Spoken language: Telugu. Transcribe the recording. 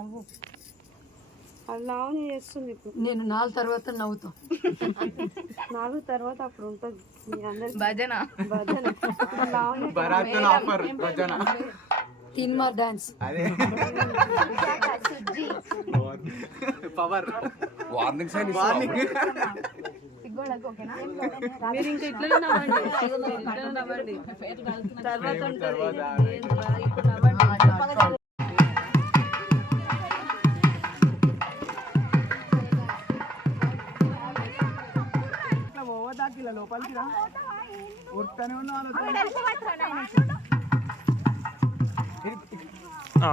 నవ్వు. లావణ్య చేస్తుంది ఇప్పుడు. నేను 4 తర్వాత నవ్వుతా. 4 తర్వాత అప్పుడు ఉంటుంది మీ అందరికి భజన. భజన. లావణ్య బరాతన్ ఆఫర్ భజన 3 మార్ డాన్స్. అదే పవర్ వార్నింగ్ సైన్ వార్నింగ్. మీరు ఇంకా ఇట్లనే నవ్వండి, ఇట్లనే నవ్వండి. తర్వాత ఉంటుంది ఇప్పుడు నవ్వండి. లోపలికి రా ఉర్తనే ఉన్నాను. ఆ